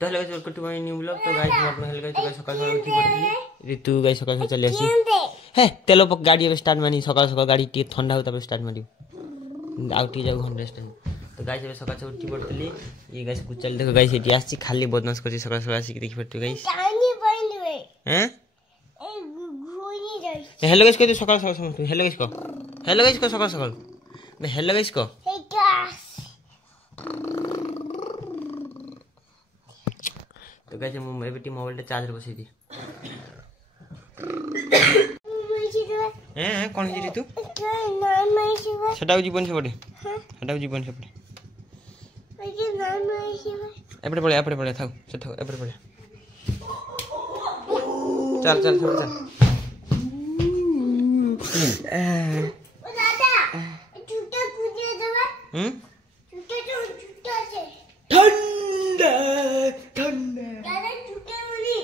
तो hello guys welcome to my new blog. तो guys मैं अपना हेलो गाइस सकाळ सकाळ उठी पड़ली ऋतु गाइस सकाळ सकाळ चली आसी हे तेल पक गाड़ी अब स्टार्ट मानी सकाळ सकाळ गाड़ी टी ठंडा होता स्टार्ट मारी आउ टी जाऊ घंटा स्टार्ट। तो गाइस अब सकाळ सकाळ उठी पड़ली ये गाइस कुचल देखो गाइस एटी आसी खाली बदमाश करछि सकाळ सकाळ आसी देखि पड़तु गाइस हैं हेलो गाइस कहते सकाळ सकाळ हेलो गाइस को सकाळ सकाळ हेलो गाइस को तो गाइस मैं बेटी मोबाइल चार्ज बसई दी हैं कौन जी तू सेटा जीवन से पड़े सेटा जीवन से पड़े एपड़े पड़े थाओ से थाओ एपड़े पड़े चल चल चल चल दादा छूटा कूदे देबा छूटा से ठंडा ठंडा दादा छूटा वाली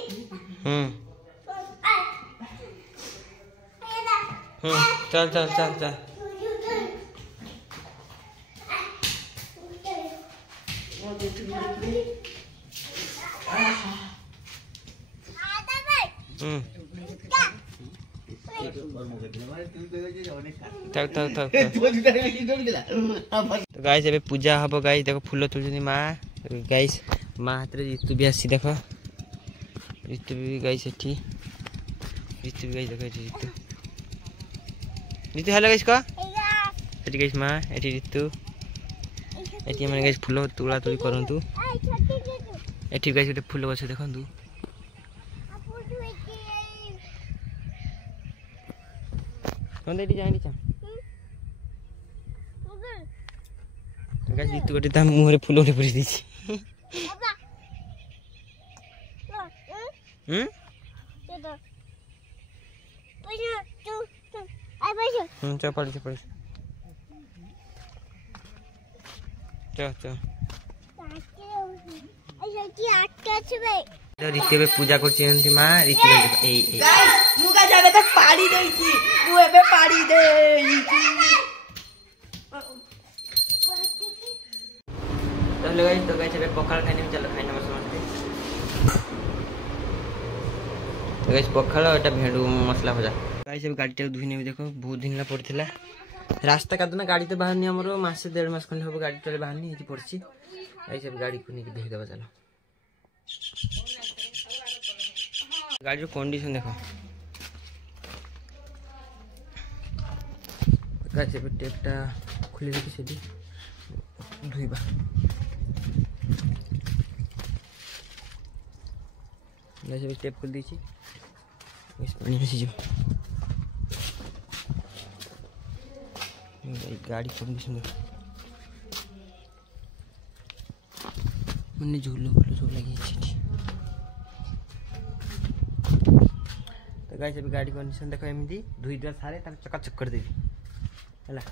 चल चल चल चल तो गाइस एबे पूजा हबो गाइस देखो फूल तुलछनी माँ गाइस माँ हाथ रे ऋतु भी आसी देखो ऋतु भी गाइस एठी ऋतु भी गाइस देखो एठी ऋतु हेलो गाइस को एठी गाइस माँ एठी ऋतु एठी माने गाइस फूल तुला तुली करंतु एठी गाइस गोटे फूल गछ देखंतु कौन एठी जानी चा तो गाइस ऋतु गोटे ता मुंह रे फूल उठे पड़ी दिछि चल पड़ी चल ऋतु बे पूजा करछि माँ ऋतु ए मुगा जाबे त पाड़ी दैछि मु एबे पाड़ी दे चलो गाइस तो गाइस एबे पखाल खाने में चलो खाइना समझते तो गाइस पखाल एटा भेंडू मसला भजा गाइस एबे गाड़ी धुइने भी देखो बहुत दिन ला पड़थिला रास्ता कादना गाड़ी तो बाहर नहीं हमरो मास से 1.5 मास खन हो गाड़ी चले बाहर नहीं पड़छि गाइस एबे गाड़ी को नहीं धोई देबा चलो गाड़ी कंडीशन देखो गाइस एबे टेपटा खुले देखि सेठी धुइबा गाइस एबे टेप खोल दीची इस पानी में सीजो गाड़ी कंडीशन देखो मने झूलो फूलो सब लगी छी तो गाइस अभी गाड़ी कंडीशन देखो एमदी धुई द्वार सारे तार चकाचक कर देबी हला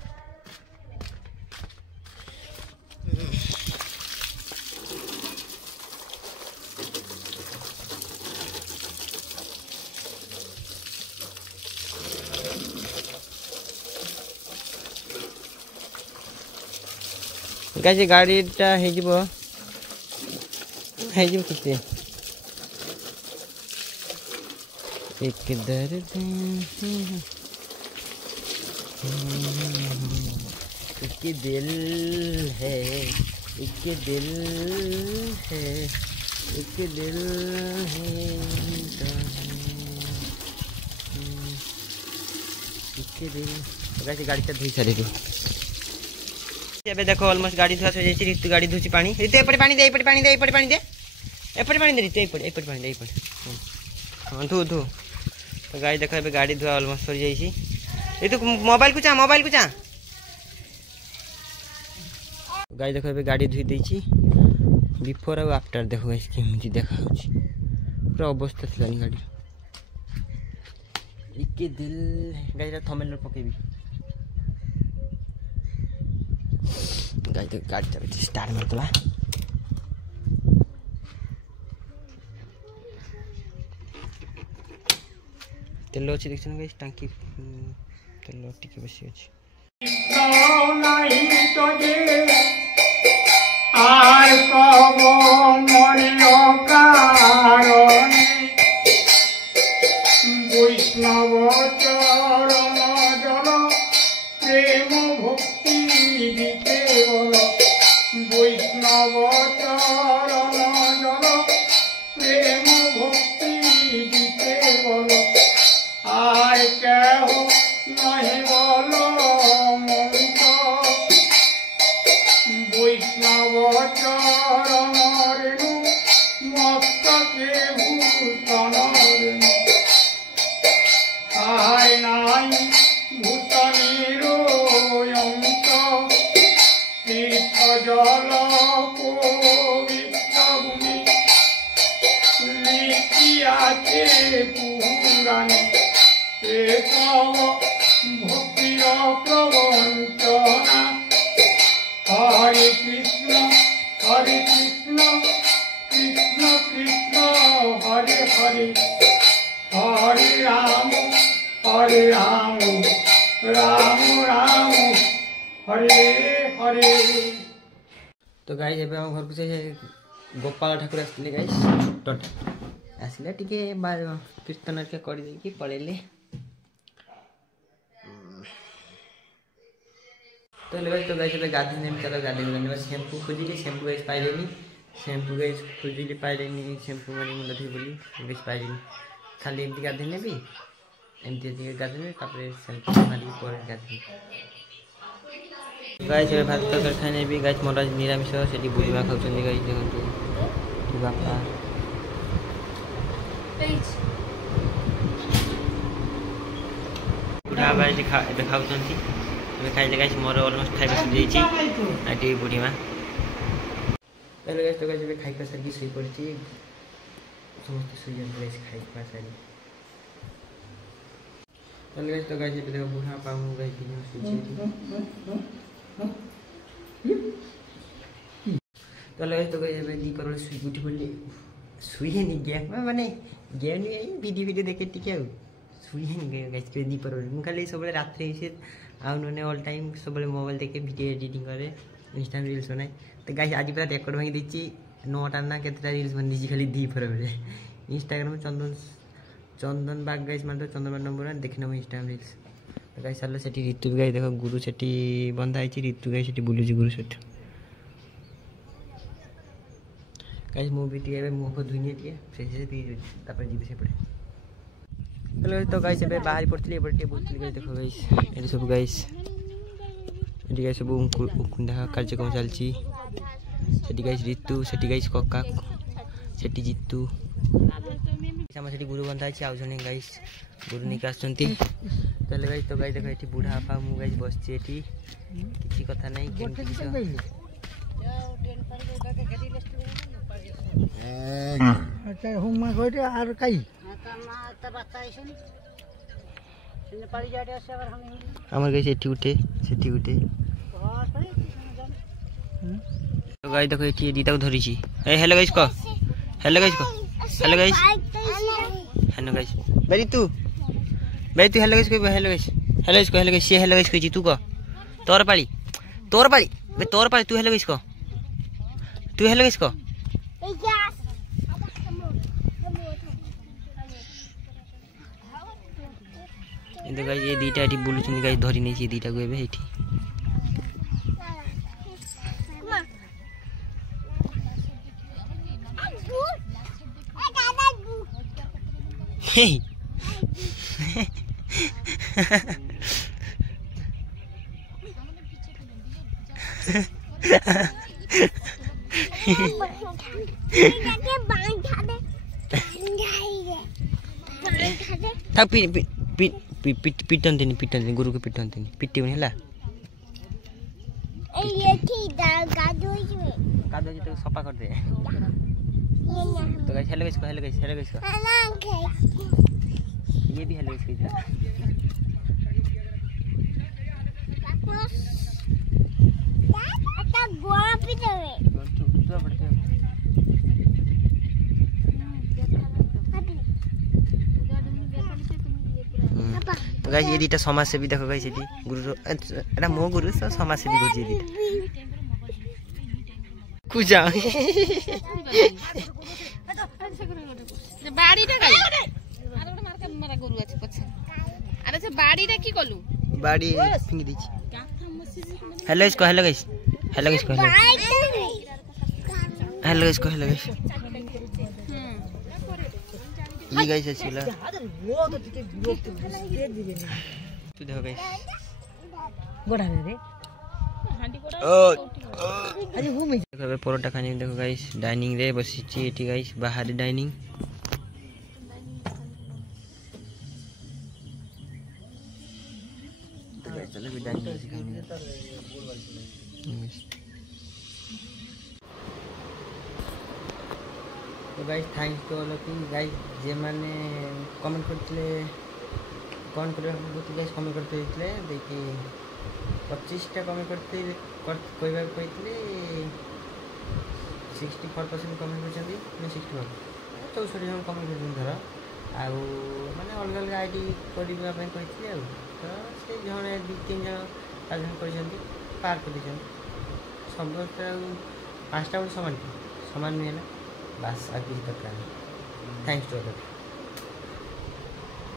गाइस गाड़ीटा हे जिवो किते एक दर्द एक दिल है एक दिल है एक दिल है एक दिल गाइस गाड़ीटा धुई सारी एबे देखो ऑलमोस्ट गाड़ी धुआ हो जाई ऋतु गाड़ी धुची पानी ऋतु एपटे पानी दे एपटे पानी दे एपटे पानी दे एपटे पानी दे ऋतु एपटे पानी दे एपटे हां धु धु तो गाड़ी देखो एबे गाड़ी धुआ ऑलमोस्ट हो जाई छी ऋतु मोबाइल को चा गाड़ी देखो एबे गाड़ी धुई देई छी बिफोर और आफ्टर देखो गाइस केमि देखा होची पूरा अवस्था थलानी गाड़ी इके दिल गाड़ी थंबनेल पकेबी गाड़ी गाड़ी स्टार्ट मारतला तेल अच्छी देखते गाइस टांकी तेल टिके बेसी अच्छी आय कब मरियम কে ভূষণের আয় নাই ভূষণের অন্ত তীর্থ জল পবিত্র ভূমি লিখিয়াছে পুরাণে এসব ভক্তির প্রবঞ্চনা হরে কৃষ্ণ কৃষ্ণ কৃষ্ণ হরে হরে হরে রাম রাম রাম হরে হরে। तो गाइस एबे हम घर को से गोपाल ठाकुर आसले गाइस छोट आसले टिके कीर्तन के कर दे कि पळेले। तो गाइस एबे गाधी ने चलो गाधी में शैम्पू खोजिली शैम्पू गाइस पाइलेनी शैम्पू गाइस खोजिली पाइलेनी शैम्पू माने मुंड धोई बोली गाइस पाइलेनी खाली एमती गाधी ने भी एमती गाधी ने तापर शैम्पू मारी पर गाधी गाइस ए भात तक खाने भी गाइस मोरा निरामिष सेठी बुढ़ीमा खाउछन गाइस देखंतु कि बापा बुढ़ा भाई खा एबे खाउछन थी एबे खाइले गाइस मोर ऑलमोस्ट खाइबे सुजेछि आटी बुढ़ीमा पहले गाइस तो गाइस एबे खाइ का सरगी सुई पड़छि समस्त सुजन गाइस खाइ का सारी पहले गाइस तो गाइस एबे देखो बुढ़ा पाऊ गाइस कि सुजेछि तो लगे तो गए दी करोड़ सुई उठी बोली सुई है नहीं गया माने गया नहीं वीडियो देखे टिके सुई है नहीं गया गाइस के दी करोड़ मु खाली सब रात रे से आ उन्होंने ऑल टाइम सब मोबाइल देखे वीडियो एडिटिंग करे इंस्टा रील्स बनाए तो गाइस आज पूरा रेकॉर्ड भाई दीची 9टा ना केतटा रील्स बन दीची खाली दी पर इंस्टाग्राम में चंदन बाग गाइस मतलब चंदन बाग नंबर देखना इंस्टाग्राम रील्स तो गाइस चलो सेठी ऋतु गाइस देखो गुरु सेठी बंधा है ऋतु गाइस सेठी बुलुजी गुरु सेठी गाइस मु भी टिके मुंह को धुइने टिके फ्रेश से पी तापर जीव से पड़े हेलो तो गाइस एबे बाहर पड़तली एबे बोलतली गाइस देखो गाइस ए सब गाइस एटी गाइस सब कुंडा कार्यक्रम चलची सेठी गाइस ऋतु सेठी गाइस कक्का सेठी जितू हम सेठी गुरु बंधा है आ जने गाइस गुरु निकास चंती तले गाइस तो गाइस देखो एठी बुढ़ा आपा मु गाइस बसची एठी किछि कथा नै केमति किछ अच्छा हुम्मा गरे आर काई हमर गाइस एठी उठे सेठी उठे तो गाइस देखो एठी दीता को धरिछि ए हेलो गाइस को हेलो गाइस को हेलो गाइस हेलो गाइस बेरी तू हेलो गाइस को हेलो गाइस ये हेलो गाइस को तू को तोर पाली बे तोर पाली तू हेलो गाइस को इधर गाइस ये दीटा एठी बुलुछन गाइस धरि नै छी दीटा को एबे एठी हे था पिटन देनी गुरु के पिटन देनी पिट्टी बनी हला ये ठीक गादो तो सफा कर दे तो गाइस हेलो गाइस को ये भी हेलो गाइस को इधर आता गोवा पे जावे तू पड़ते तो गाइस ये दीटा समाज से भी देखो गाइस एटी गुरु एटा मो गुरु तो समाज से भी गुरु जी कुजा बाड़ीटा गाई अरे गोटे मारका मारा गुरु अछि पछे अरे से बाड़ीटा की कलु बाड़ी फिंग दीची हेलो गाइस को हेलो गाइस ये गाइस अच्छीला तू देखो गाइस गोड़ा रे ओ ଆଜି ଘୁମି ଏବେ ପରଟା ଖାଇ ଦେଖ ଗାଇସ୍ ଡାଇନିଂ ରେ ବସିଛି ଏଠି ଗାଇସ୍ ବାହାରେ ଡାଇନିଂ चलो भी डाइनिंग से खाएंगे तो guys thanks to all of you guys जे माने कमेंट करथिले कौन करे बहुत गाइस कमेंट करते दिले देखि 25 टा कमेंट करते कोइबा कहितले 64% कमेंट करछन्ती ने 61 64 जन कमेंट करछन धर आउ माने अलग अलग आईडी करिबा ପାଇଁ कहितले आ तो से जने 2-3 जन आयोजन करछन्ती पार कर दिछन सब 5टा समान समान नहीं है ना बस आगे तक थैंक्स टू ऑल